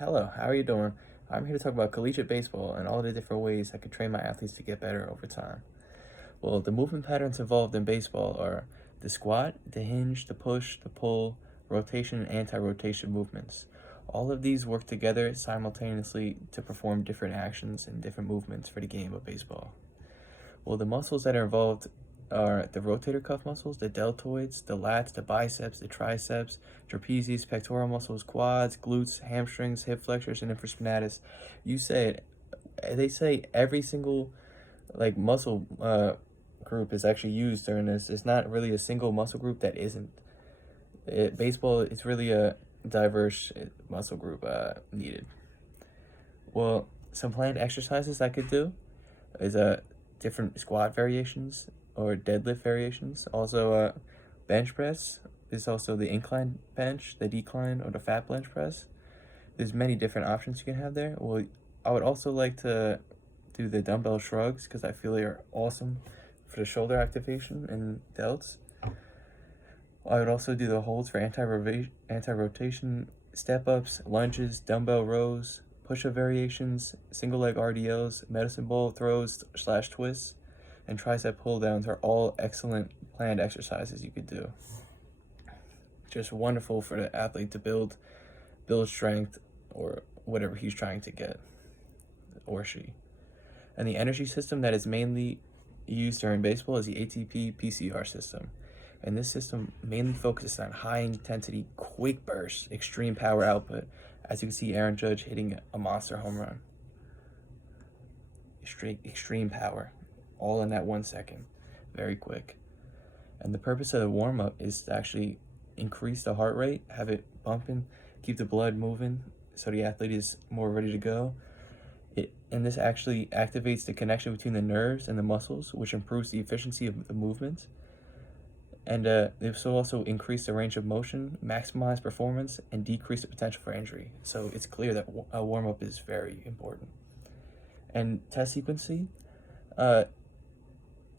Hello, how are you doing? I'm here to talk about collegiate baseball and all the different ways I could train my athletes to get better over time. Well, the movement patterns involved in baseball are the squat, the hinge, the push, the pull, rotation, and anti-rotation movements. All of these work together simultaneously to perform different actions and different movements for the game of baseball. Well, the muscles that are involved are the rotator cuff muscles, the deltoids, the lats, the biceps, the triceps, trapezius, pectoral muscles, quads, glutes, hamstrings, hip flexors, and infraspinatus. You said they say every single muscle group is actually used during this. It's not really a single muscle group that isn't. Baseball is really a diverse muscle group needed. Well, some planned exercises I could do is different squat variations or deadlift variations. Also, bench press is also the incline bench, the decline, or the fat bench press. There's many different options you can have there. Well, I would also like to do the dumbbell shrugs because I feel they are awesome for the shoulder activation and delts. I would also do the holds for anti-rotation step-ups, lunges, dumbbell rows, push-up variations, single leg RDLs, medicine ball throws / twists, and tricep pull downs are all excellent planned exercises you could do. Just wonderful for the athlete to build strength or whatever he's trying to get, or she. And the energy system that is mainly used during baseball is the ATP PCR system. And this system mainly focuses on high intensity, quick bursts, extreme power output. As you can see, Aaron Judge hitting a monster home run. Extreme power, all in that 1 second, very quick. And the purpose of the warm up is to actually increase the heart rate, have it bumping, keep the blood moving so the athlete is more ready to go. And this actually activates the connection between the nerves and the muscles, which improves the efficiency of the movement. And this will also increase the range of motion, maximize performance, and decrease the potential for injury. So it's clear that a warm-up is very important. And test sequencing,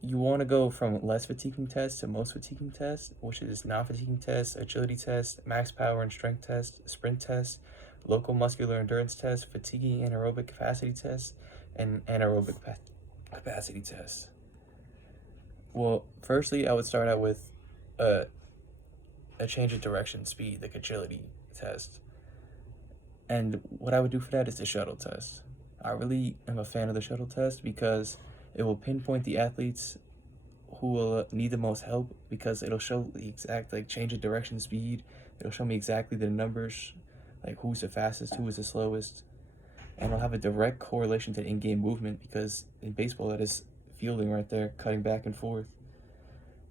you want to go from less fatiguing test to most fatiguing test, which is non-fatiguing test, agility test, max power and strength test, sprint test, local muscular endurance test, fatiguing anaerobic capacity test, and anaerobic capacity test. Well, firstly, I would start out with a change of direction speed, like agility test. And what I would do for that is the shuttle test. I really am a fan of the shuttle test because it will pinpoint the athletes who will need the most help, because it'll show the exact change of direction speed. It'll show me exactly the numbers, like who's the fastest, who is the slowest. And it'll have a direct correlation to in-game movement, because in baseball that is fielding right there, cutting back and forth.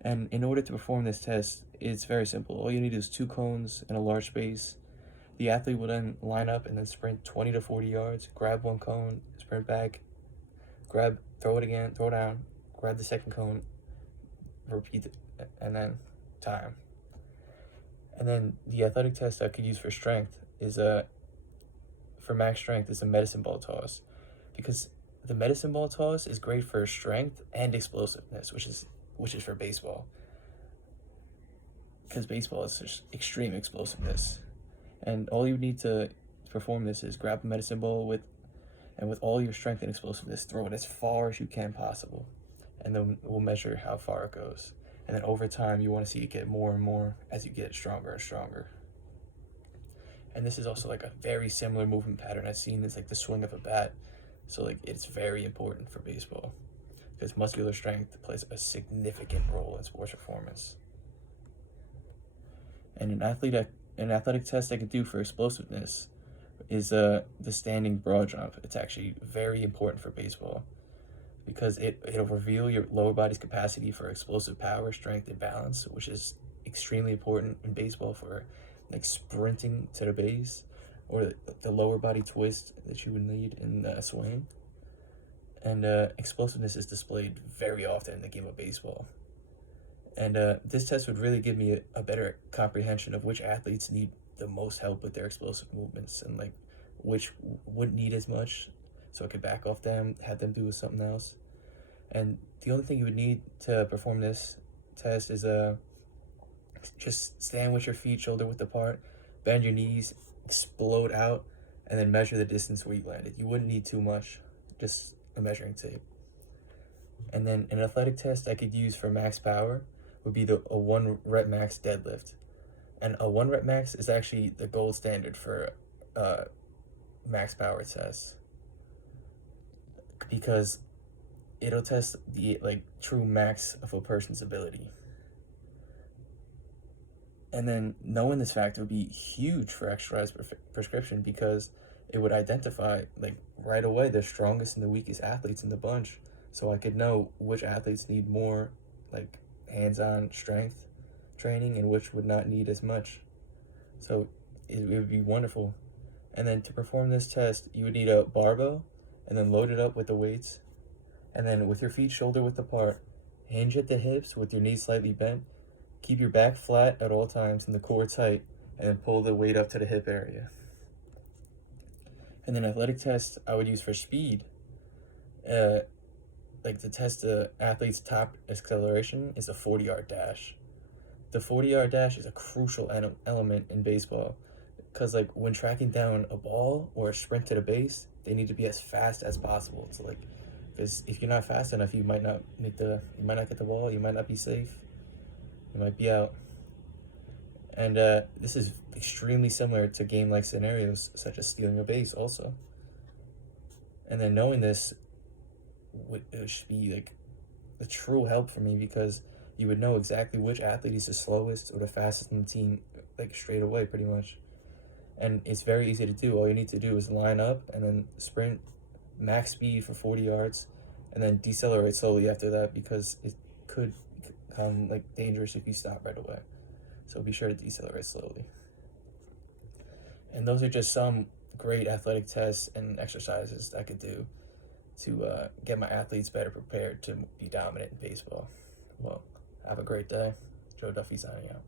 And in order to perform this test, it's very simple. All you need is 2 cones in a large space. The athlete will then line up and then sprint 20 to 40 yards, grab 1 cone, sprint back, throw it again, throw down, grab the second cone, repeat it, and then time. And then the athletic test I could use for strength is for max strength is a medicine ball toss, because the medicine ball toss is great for strength and explosiveness, which is for baseball, because baseball is just extreme explosiveness. And all you need to perform this is grab a medicine ball with all your strength and explosiveness, throw it as far as you can possible, and then we'll measure how far it goes. And then over time, you want to see it get more and more as you get stronger and stronger. And this is also like a very similar movement pattern I've seen. It's like the swing of a bat. So it's very important for baseball, because muscular strength plays a significant role in sports performance. And an athletic test I could do for explosiveness is the standing broad jump. It's actually very important for baseball, because it'll reveal your lower body's capacity for explosive power, strength, and balance, which is extremely important in baseball for sprinting to the base, or the lower body twist that you would need in a swing. And explosiveness is displayed very often in the game of baseball. And this test would really give me a better comprehension of which athletes need the most help with their explosive movements, and which wouldn't need as much, so I could back off them, have them do something else. And the only thing you would need to perform this test is just stand with your feet shoulder width apart, bend your knees, explode out and then measure the distance where you landed. You wouldn't need too much, just a measuring tape. And then an athletic test I could use for max power would be a 1 rep max deadlift. And a 1 rep max is actually the gold standard for max power tests, because it'll test the true max of a person's ability. And then knowing this fact would be huge for exercise prescription, because it would identify right away the strongest and the weakest athletes in the bunch, so I could know which athletes need more hands-on strength training and which would not need as much. So it would be wonderful. And then to perform this test, you would need a barbell, and then load it up with the weights, and then with your feet shoulder width apart, hinge at the hips with your knees slightly bent, keep your back flat at all times and the core tight, and then pull the weight up to the hip area. And then athletic tests I would use for speed, to test the athlete's top acceleration, is a 40-yard dash. The 40-yard dash is a crucial element in baseball, because when tracking down a ball or a sprint to the base, they need to be as fast as possible. So because if you're not fast enough, you might not get the ball, you might not be safe, you might be out. And this is extremely similar to game-like scenarios such as stealing a base also. And then knowing this it should be a true help for me, because you would know exactly which athlete is the slowest or the fastest in the team straight away pretty much. And it's very easy to do. All you need to do is line up and then sprint max speed for 40 yards and then decelerate slowly after that, because it could become dangerous if you stop right away. So be sure to decelerate slowly. And those are just some great athletic tests and exercises I could do to get my athletes better prepared to be dominant in baseball. Well, have a great day. Joe Duffy signing out.